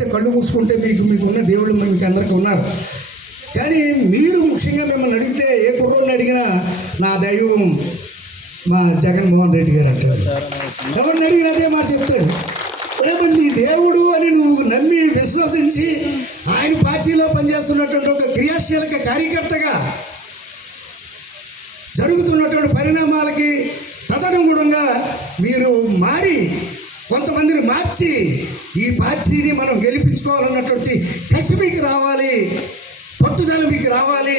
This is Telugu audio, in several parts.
అంటే కళ్ళు మూసుకుంటే మీకు ఉన్న దేవుళ్ళు మీకు అందరికీ ఉన్నారు. కానీ మీరు ముఖ్యంగా మిమ్మల్ని అడిగితే ఏ కుర్రోడిని అడిగినా నా దైవం మా జగన్మోహన్ రెడ్డి గారు అంటాడు. ఎవరిని అడిగినా అదే మాట చెప్తాడు. రేపు నీ దేవుడు అని నువ్వు నమ్మి విశ్వసించి ఆయన పార్టీలో పనిచేస్తున్నటువంటి ఒక క్రియాశీలక కార్యకర్తగా జరుగుతున్నటువంటి పరిణామాలకి తదనుగుణంగా మీరు మారి కొంతమందిని మార్చి ఈ పార్టీని మనం గెలిపించుకోవాలన్నటువంటి కసి మీకు రావాలి, పట్టుదల మీకు రావాలి.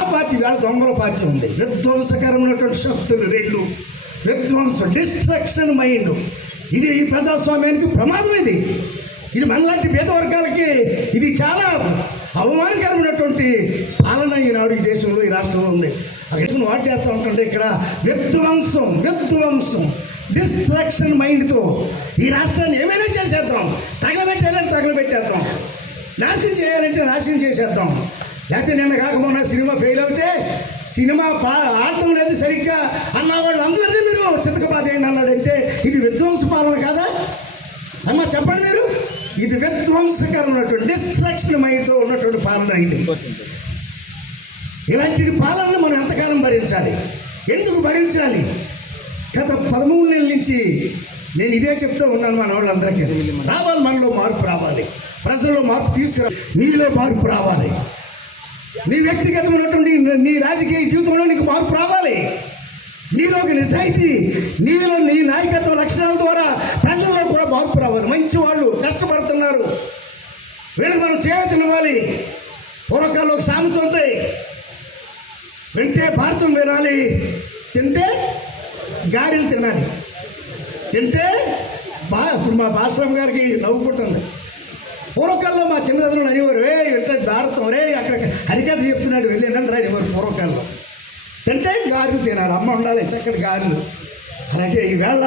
ఆ పార్టీ వేళ దొంగల పార్టీ ఉంది. విధ్వంసకరమైనటువంటి శక్తులు రెండు, విధ్వంసం, డిస్ట్రక్షన్ మైండ్. ఇది ఈ ప్రజాస్వామ్యానికి ప్రమాదం. ఇది మనలాంటి పేద వర్గాలకి ఇది చాలా అవమానకరమైనటువంటి పాలన ఈనాడు ఈ దేశంలో, ఈ రాష్ట్రంలో ఉంది. అది వాడు చేస్తూ ఉంటుంటే ఇక్కడ విధ్వంసం డిస్ట్రాక్షన్ మైండ్తో ఈ రాష్ట్రాన్ని ఏమైనా చేసేద్దాం, తగలబెట్టాలంటే తగలబెట్టేద్దాం, నాశనం చేయాలంటే నాశనం చేసేద్దాం. లేకపోతే నిన్న కాకపోయినా సినిమా ఫెయిల్ అవుతే సినిమా ఆడటం లేదు సరిగ్గా అన్న వాళ్ళు అందరినీ మీరు చితకపాదేయండి అన్నాడంటే ఇది విధ్వంస పాలన కాదా అమ్మా? చెప్పండి మీరు. ఇది విధ్వంసకరమైనటువంటి డిస్ట్రాక్షన్ మైండ్తో ఉన్నటువంటి పాలన. ఇది ఇలాంటి పాలనను మనం ఎంతకాలం భరించాలి? ఎందుకు భరించాలి? గత 13 నెలల నుంచి నేను ఇదే చెప్తూ ఉన్నాను మన వాళ్ళందరికీ. రావాలి, మనలో మార్పు రావాలి, ప్రజల్లో మార్పు తీసుకురావాలి, నీలో మార్పు రావాలి, నీ వ్యక్తిగతమైనటువంటి నీ రాజకీయ జీవితంలో నీకు మార్పు రావాలి. నీలో ఒక నిజాయితీ, నీలో నీ నాయకత్వ లక్షణాల ద్వారా ప్రజల్లో కూడా మార్పు రావాలి. మంచి వాళ్ళు కష్టపడుతున్నారు, వీళ్ళకి మనం చేయూతనివ్వాలి. పూర్వకాలంలో ఒక సామెత ఉంది, వింటే భారతం వినాలి, తింటే గారెలు తినాలి. తింటే ఇప్పుడు మా భాస్రామ్ గారికి నవ్వుకుంటుంది. పూర్వకాలంలో మా చిన్నదనంలో అనేవారు, వింటే భారతం, అక్కడ హరికథ చెప్తున్నాడు వెళ్ళినండి రా అనేవారు పూర్వకాలంలో. తింటే గారెలు తినాలి, అమ్మ ఉండాలి చక్కటి గారెలు. అలాగే ఈవేళ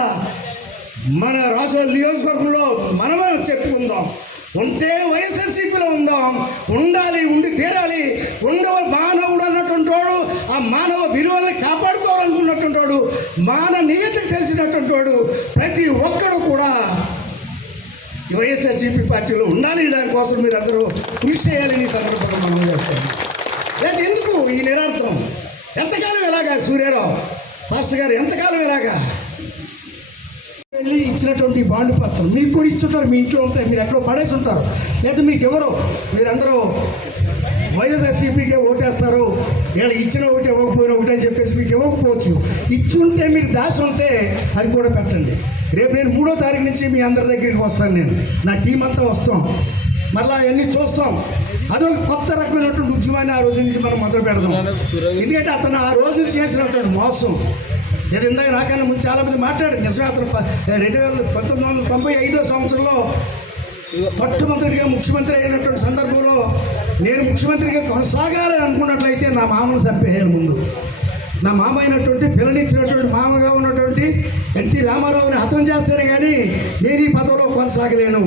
మన రాజోలు నియోజకవర్గంలో మనమే చెప్పుకుందాం, ఉంటే వైఎస్ఆర్సీపీలో ఉందాం, ఉండాలి, ఉండి తీరాలి. మానవుడు అన్నటువంటి వాడు, ఆ మానవ విలువల్ని కాపాడుకోవాలనుకున్నటువంటి వాడు, మానవీయతకు తెలిసినటువంటి వాడు ప్రతి ఒక్కడు కూడా వైఎస్ఆర్సీపీ పార్టీలో ఉండాలి. దానికోసం మీరు అందరూ కృషి చేయాలని ఈ సందర్భంగా మనం చేస్తాం. లేదా ఎందుకు ఈ నిరార్థం? ఎంతకాలం ఎలాగా? సూర్యారావు మాస్టర్ గారు ఎంతకాలం ఎలాగా? వెళ్ళి ఇచ్చినటువంటి బాండ్ పత్రం మీకు కూడా ఇచ్చుంటారు, మీ ఇంట్లో ఉంటాయి, మీరు ఎక్కడో పడేసి ఉంటారు. లేదా మీకు ఎవరో మీరందరూ వైఎస్ఆర్సీపీకే ఓటేస్తారు, ఇలా ఇచ్చిన ఒకటి ఇవ్వకపోయినా ఒకటి అని చెప్పేసి మీకు ఇవ్వకపోవచ్చు. ఇచ్చుంటే మీరు దాసి ఉంటే అది కూడా పెట్టండి. రేపు నేను 3వ తారీఖు నుంచి మీ అందరి దగ్గరికి వస్తాను, నేను నా టీం అంతా వస్తాం, మళ్ళీ అవన్నీ చూస్తాం. అదొక కొత్త రకమైనటువంటి ఉద్యమాన్ని ఆ రోజు నుంచి మనం మొదలు పెడదాం. ఎందుకంటే అతను ఆ రోజు చేసినటువంటి మోసం నేను ఇందాక నాకన్నా ముందు చాలామంది మాట్లాడారు. నిజమే, అతను 1995వ సంవత్సరంలో మొట్టమొదటిగా ముఖ్యమంత్రి అయినటువంటి సందర్భంలో నేను ముఖ్యమంత్రిగా కొనసాగాలని అనుకున్నట్లయితే నా మామను చంపేయాలి. ముందు నా మామ అయినటువంటి పిల్లనిచ్చినటువంటి మామగా ఉన్నటువంటి ఎన్టీ రామారావుని హతం చేస్తేనే కానీ నేను ఈ పదవిలో కొనసాగలేను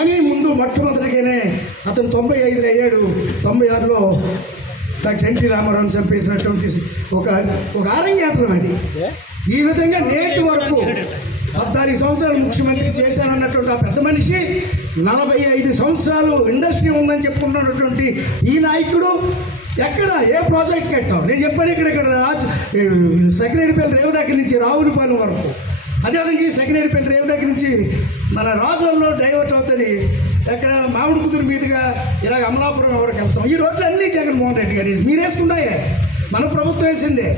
అని ముందు మొట్టమొదటిగానే అతను 95లో అయ్యాడు. 96లో డాక్టర్ ఎన్టీ రామారావుని చంపేసినటువంటి ఒక ఆరంగేట్రం అది. ఈ విధంగా నేటి వరకు 14 సంవత్సరాలు ముఖ్యమంత్రి చేశానన్నటువంటి ఆ పెద్ద మనిషి 45 సంవత్సరాలు ఇండస్ట్రీ ఉందని చెప్పుకుంటున్నటువంటి ఈ నాయకుడు ఎక్కడ ఏ ప్రాజెక్ట్ కట్టావు? నేను చెప్పాను ఇక్కడ సెక్రటరీపల్లి రేవు దగ్గర నుంచి రావులపాలెం వరకు, అదేవిధంగా సెక్రటరీపల్లి రేవు దగ్గర నుంచి మన రాజోల్లో డైవర్ట్ అవుతుంది, ఎక్కడ మామిడి కుదురు మీదుగా ఇలాగ అమలాపురం వరకు వెళ్తాం. ఈ రోడ్లు అన్నీ జగన్మోహన్ రెడ్డి గారు మీరు వేసుకున్నాయే, మన ప్రభుత్వం వేసిందే.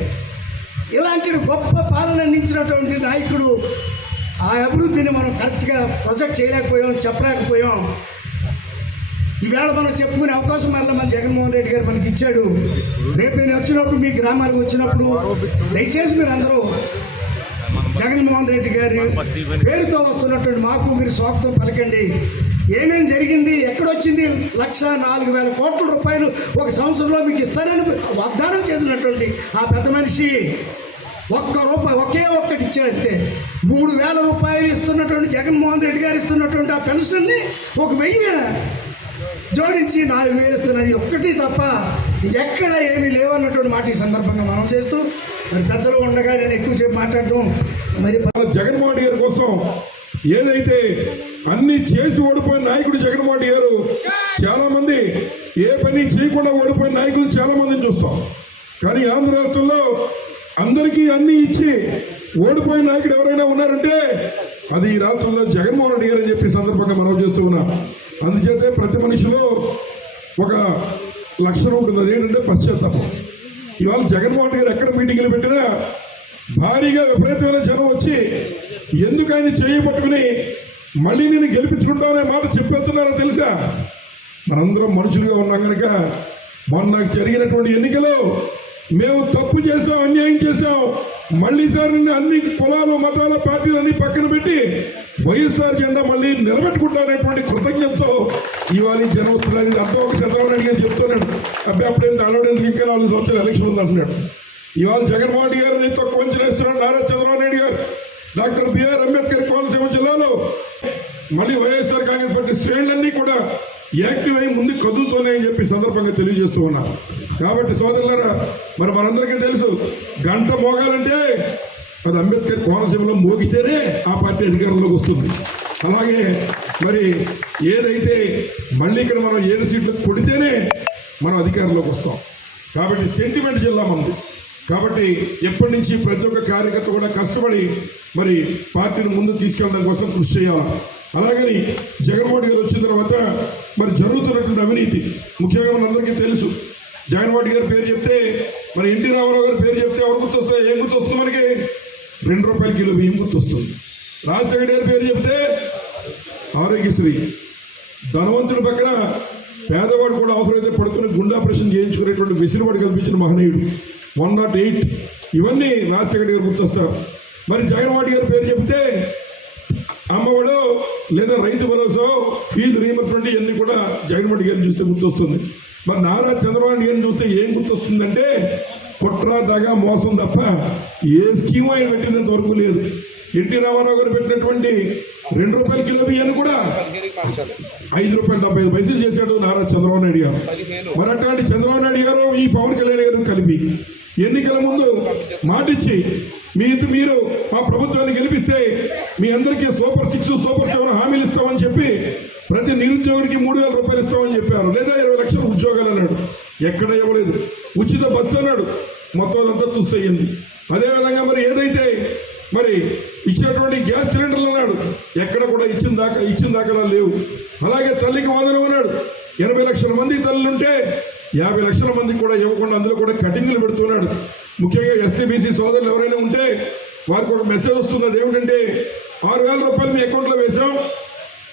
ఇలాంటి గొప్ప పాలన అందించినటువంటి నాయకుడు ఆ అభివృద్ధిని మనం కరెక్ట్గా ప్రొజెక్ట్ చేయలేకపోయాం, చెప్పలేకపోయాం. ఈవేళ మనం చెప్పుకునే అవకాశం మళ్ళీ మన జగన్మోహన్ రెడ్డి గారు మనకి ఇచ్చాడు. రేపు నేను వచ్చినప్పుడు మీ గ్రామాలకు వచ్చినప్పుడు దయచేసి మీరు అందరూ జగన్మోహన్ రెడ్డి గారి పేరుతో వస్తున్నటువంటి మాకు మీరు స్వాగతం పలకండి. ఏమేం జరిగింది, ఎక్కడొచ్చింది? 1,04,000 కోట్ల రూపాయలు ఒక సంవత్సరంలో మీకు ఇస్తారని వాగ్దానం చేసినటువంటి ఆ పెద్ద మనిషి ₹1 ఒకే ఒక్కటి ఇచ్చాడంతే. 3,000 రూపాయలు ఇస్తున్నటువంటి జగన్మోహన్ రెడ్డి గారు ఇస్తున్నటువంటి ఆ పెన్షన్ని 1,000 జోడించి 4,000 ఇస్తున్నది ఒక్కటి తప్ప ఎక్కడ ఏమీ లేవన్నటువంటి మాట ఈ సందర్భంగా మనం చేస్తూ, మరి పెద్దలు ఉండగా నేను ఎక్కువ చెప్పి మాట్లాడటం. మరి జగన్మోహన్ రెడ్డి గారి కోసం ఏదైతే అన్ని చేసి ఓడిపోయిన నాయకుడు జగన్మోహన్ రెడ్డి గారు. చాలా మంది ఏ పని చేయకుండా ఓడిపోయిన నాయకులు చాలా మందిని చూస్తాం. కానీ ఆంధ్ర రాష్ట్రంలో అందరికీ అన్ని ఇచ్చి ఓడిపోయిన నాయకుడు ఎవరైనా ఉన్నారంటే అది ఈ రాష్ట్రంలో జగన్మోహన్ రెడ్డి గారు అని చెప్పి సందర్భంగా మనం చేస్తూ ఉన్నాం. అందుచేతే ప్రతి మనిషిలో ఒక లక్షణం ఉంటుంది, అదేంటంటే పశ్చాత్తాపం. ఇవాళ జగన్మోహన్ రెడ్డి గారు ఎక్కడ మీటింగ్లు పెట్టినా భారీగా విపరీతమైన జనం వచ్చి ఎందుకు ఆయన చేయబట్టుకుని మళ్ళీ నేను గెలిపించుకుంటాననే మాట చెప్పేస్తున్నారో తెలుసా? మనందరం మనుషులుగా ఉన్నాం కనుక మొన్న జరిగినటువంటి ఎన్నికలో మేము తప్పు చేసాం, అన్యాయం చేసాం, మళ్ళీసారి అన్ని కులాలు మతాల పార్టీలు అన్ని పక్కన పెట్టి వైఎస్ఆర్ జెండా మళ్ళీ నిలబెట్టుకుంటాననేటువంటి కృతజ్ఞతతో ఇవాళ జనం వస్తున్నారు. అర్థం ఒక చంద్రబాబు నాయుడు గారు చెప్తున్నాడు, అబ్బాయి అప్పుడేం తనోడేందుకు ఇంకా 4 సంవత్సరాలు ఎలక్షన్ ఉంది అంటున్నాడు. ఇవాళ జగన్మోహన్ రెడ్డి గారిని తక్కువ వంచనేస్తున్నాడు నారా చంద్రబాబు నాయుడు గారు. డాక్టర్ బిఆర్ అంబేద్కర్ కోనసీమ జిల్లాలో మళ్ళీ వైఎస్ఆర్ కాంగ్రెస్ పార్టీ శ్రేణులన్నీ కూడా యాక్టివ్ అయి ముందు కదులుతున్నాయని చెప్పి సందర్భంగా తెలియజేస్తూ ఉన్నారు. కాబట్టి సోదరులారా, మరి మనందరికీ తెలుసు, గంట మోగాలంటే అది అంబేద్కర్ కోనసీమలో మోగితేనే ఆ పార్టీ అధికారంలోకి వస్తుంది. అలాగే మరి ఏదైతే మళ్ళీ ఇక్కడ మనం 7 సీట్లు కొడితేనే మనం అధికారంలోకి వస్తాం. కాబట్టి సెంటిమెంట్ జిల్లా మంది. కాబట్టి ఎప్పటి నుంచి ప్రతి ఒక్క కార్యకర్త కూడా కష్టపడి మరి పార్టీని ముందు తీసుకెళ్ళడం కోసం కృషి చేయాలి. అలాగని జగన్మోహన్ గారు వచ్చిన తర్వాత మరి జరుగుతున్నటువంటి అవినీతి ముఖ్యంగా మనందరికీ తెలుసు. జగన్మోహన్ గారి పేరు చెప్తే మరి ఎన్టీ రామారావు గారి పేరు చెప్తే ఎవరు గుర్తొస్తాయి? ఏం గుర్తొస్తుంది మనకి? ₹2 కిలో బియ్యం గుర్తొస్తుంది. రాజశేఖర గారి పేరు చెప్తే ఆరోగ్యశ్రీ. ధనవంతుడి పక్కన పేదవాడు కూడా అవసరమైతే పడుకుని గుండె ఆపరేషన్ చేయించుకునేటువంటి వెసులుబాటు కల్పించిన మహనీయుడు 108. ఇవన్నీ రాజశేఖర గారు గుర్తొస్తారు. మరి జగన్మోహన్ గారి పేరు చెప్తే అమ్మఒడు లేదా రైతు భరోసా, ఫీజు రీయింబర్స్మెంట్ ఇవన్నీ కూడా జగన్మోహన్ గారిని చూస్తే గుర్తొస్తుంది. మరి నారా చంద్రబాబు గారిని చూస్తే ఏం గుర్తొస్తుందంటే కుట్ర, దగ, మోసం తప్ప ఏ స్కీమ్ ఆయన పెట్టినంత వరకు లేదు. ఎన్టీ రామారావు గారు పెట్టినటువంటి ₹2 కిలో బియ్యాన్ని కూడా ₹5.75 చేశాడు నారా చంద్రబాబు నాయుడు గారు. మరి అట్లాంటి చంద్రబాబు నాయుడు గారు ఈ పవన్ కళ్యాణ్ గారు కలిపి ఎన్నికల ముందు మాటిచ్చి మీరు మా ప్రభుత్వాన్ని గెలిపిస్తే మీ అందరికీ సూపర్ 6, సూపర్ 7 హామీలు ఇస్తామని చెప్పి ప్రతి నిరుద్యోగుడికి ₹3,000 ఇస్తామని చెప్పారు. లేదా 20 లక్షల ఉద్యోగాలు అన్నాడు, ఎక్కడ ఇవ్వలేదు. ఉచిత బస్సు అన్నాడు, మొత్తం అంతా తుస్సయ్యింది. అదేవిధంగా మరి ఏదైతే మరి ఇచ్చినటువంటి గ్యాస్ సిలిండర్లు అన్నాడు, ఎక్కడ కూడా ఇచ్చిన దాఖలా లేవు. అలాగే తల్లికి వందనం అన్నాడు, 80 లక్షల మంది తల్లులుంటే 50 లక్షల మందికి కూడా ఇవ్వకుండా అందులో కూడా కటింగ్లు పెడుతున్నాడు. ముఖ్యంగా ఎస్సీ బీసీ సోదరులు ఎవరైనా ఉంటే వారికి ఒక మెసేజ్ వస్తున్నది, ఏమిటంటే ₹6,000 మీ అకౌంట్లో వేసాం,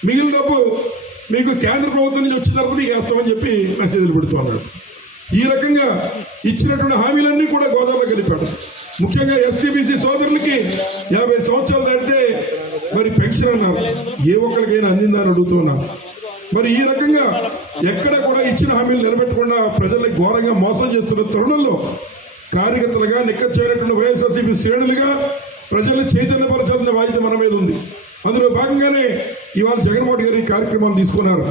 మిగిలిన డబ్బు మీకు కేంద్ర ప్రభుత్వం నుంచి వచ్చిన తర్వాత మీకు వేస్తామని చెప్పి మెసేజ్లు పెడుతున్నాడు. ఈ రకంగా ఇచ్చినటువంటి హామీలన్నీ కూడా గోదావరిలో కలిపాడు. ముఖ్యంగా ఎస్సీబీసీ సోదరులకి 50 సంవత్సరాలు దాటితే మరి పెన్షన్ అన్నారు, ఏ ఒక్కరికైనా అందిందని అడుగుతున్నాను. మరి ఈ రకంగా ఎక్కడ కూడా ఇచ్చిన హామీలు నిలబెట్టకుండా ప్రజల్ని ఘోరంగా మోసం చేస్తున్న తరుణంలో కార్యకర్తలుగా నిక్కచ్చైనటువంటి వైఎస్ఆర్సీపీ శ్రేణులుగా ప్రజల్ని చైతన్యపరచాల్సిన బాధ్యత మన మీద ఉంది. అందులో భాగంగానే ఇవాళ జగన్మోహన్ గారు ఈ కార్యక్రమాలు తీసుకున్నారు.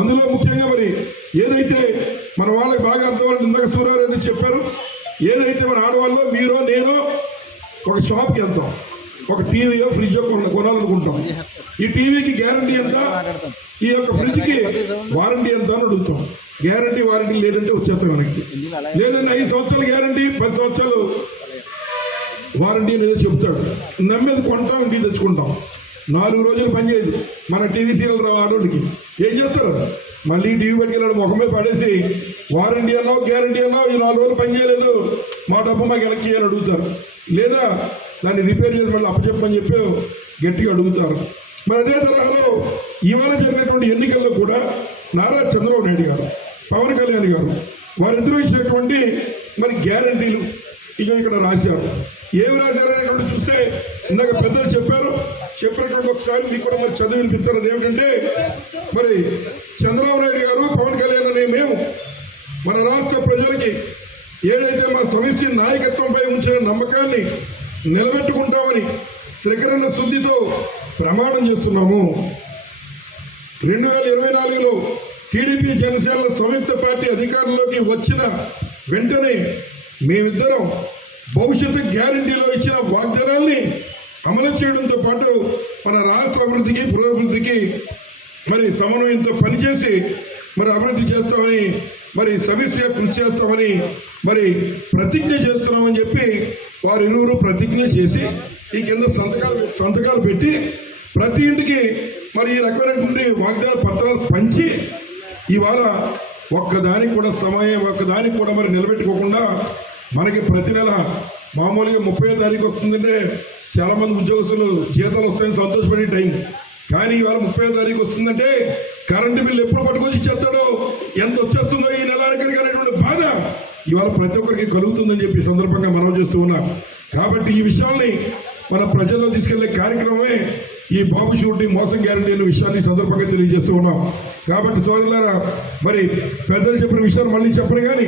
అందులో ముఖ్యంగా మరి ఏదైతే మన వాళ్ళకి బాగా అర్థమవుతుంది, ఇందాక సూర్యారెడ్డి చెప్పారు, ఏదైతే మన ఆడవాళ్ళు మీరో నేనో ఒక షాప్కి వెళ్తాం, ఒక టీవీయో ఫ్రిడ్జో కొనాలనుకుంటాం. ఈ టీవీకి గ్యారంటీ ఎంత, ఈ యొక్క ఫ్రిడ్జ్కి వారంటీ ఎంత అని అడుగుతాం. గ్యారంటీ వారంటీ లేదంటే వచ్చేస్తాం వెనక్కి, లేదంటే 5 సంవత్సరాలు గ్యారంటీ, 10 సంవత్సరాలు వారంటీ అనేది చెప్తాడు. నమ్మేది కొంటాం, ఇంటికి తెచ్చుకుంటాం. 4 రోజులు పనిచేయదు మన టీవీ సీరియల్ రావు ఆడోళ్ళకి. ఏం చేస్తారు, మళ్ళీ టీవీ పెట్టుకెళ్ళాడు ముఖమే పడేసి వారంటీ అన్నావు గ్యారంటీ అన్నావు, ఈ 4 రోజులు పనిచేయలేదు, మా డబ్బు మాకు వెనక్కి అని అడుగుతారు. లేదా దాన్ని రిపేర్ చేసి మళ్ళీ అప్పచెప్పని చెప్పి గట్టిగా అడుగుతారు. మరి అదే తరహాలో ఇవాళ జరిగినటువంటి ఎన్నికల్లో కూడా నారా చంద్రబాబు నాయుడు గారు, పవన్ కళ్యాణ్ గారు వారిద్దరూ ఇచ్చినటువంటి మరి గ్యారంటీలు ఇక ఇక్కడ రాశారు. ఏమి రాశారు అనేటువంటి చూస్తే ఇందాక పెద్దలు చెప్పినటువంటి ఒకసారి మీకు కూడా మరి చదివి వినిపిస్తారు. ఏమిటంటే మరి చంద్రబాబు నాయుడు గారు, పవన్ కళ్యాణ్ అనే మేము మన రాష్ట్ర ప్రజలకి ఏదైతే మా సమిష్టి నాయకత్వంపై ఉంచిన నమ్మకాన్ని నిలబెట్టుకుంటామని త్రికరణ శుద్ధితో ప్రమాణం చేస్తున్నాము. 2024లో టీడీపీ జనసేనల సంయుక్త పార్టీ అధికారంలోకి వచ్చిన వెంటనే మేమిద్దరం భవిష్యత్తు గ్యారంటీలో ఇచ్చిన వాగ్దానాల్ని అమలు చేయడంతో పాటు మన రాష్ట్ర అభివృద్ధికి పురోభివృద్ధికి మరి సమన్వయంతో పనిచేసి మరి అభివృద్ధి చేస్తామని మరి సమిష్టిగా కృషి చేస్తామని మరి ప్రతిజ్ఞ చేస్తున్నామని చెప్పి వారు ఇరువురు ప్రతిజ్ఞ చేసి ఈ కింద సంతకాలు పెట్టి ప్రతి ఇంటికి మరి ఈ రకమైనటువంటి వాగ్దాన పత్రాలు పంచి ఇవాళ ఒక్కదానికి కూడా మరి నిలబెట్టుకోకుండా మనకి ప్రతి నెల మామూలుగా 30వ తారీఖు వస్తుందంటే చాలామంది ఉద్యోగస్తులు జీతాలు వస్తాయని సంతోషపడే టైం. కానీ ఇవాళ 30వ తారీఖు వస్తుందంటే కరెంటు బిల్లు ఎప్పుడు పట్టుకొచ్చి ఇచ్చేస్తాడో, ఎంత వచ్చేస్తుందో ఈ నెలాఖరికి అనేటువంటి బాధ ఇవాళ ప్రతి ఒక్కరికి కలుగుతుందని చెప్పి సందర్భంగా మనం చేస్తూ ఉన్నాం. కాబట్టి ఈ విషయాల్ని మన ప్రజల్లో తీసుకెళ్లే కార్యక్రమమే ఈ బాబు షూరిటీ మోసం గ్యారంటీ అనే విషయాన్ని సందర్భంగా తెలియజేస్తూ ఉన్నాం. కాబట్టి సోదరులారా, మరి పెద్దలు చెప్పిన విషయాలు మళ్ళీ చెప్పను కానీ